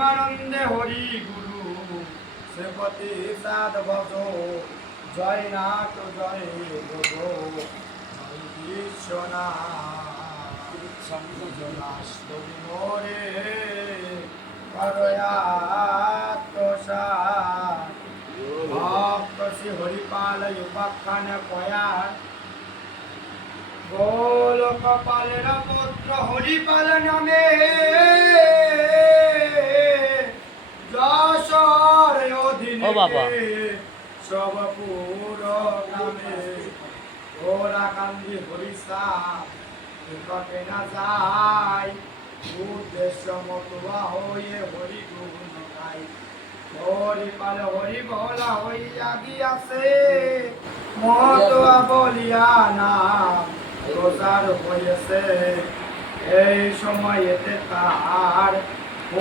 প্রেমানন্দে হরি গুরু শ্রীপতি সাদ ভজ জয় নাথ জয় ভজ জয় বিশ্বনাথ মোরে করয়াত্মসার ভক্ত শ্রী হরিপাল উপাখ্যান কয়ার গোলক পালের পুত্র হরিপাল নামে যশোর অধীনে সব পুর নামে ওরা কান্দি হরিষা কটে না যায় উদ্দেশ্য মতুয়া হয়ে হরি গুণ গাই হরিপাল হরি বলা হইয়া গিয়াছে মতুয়া বলিয়া নাম প্রচার হয়েছে এই সময়তে তার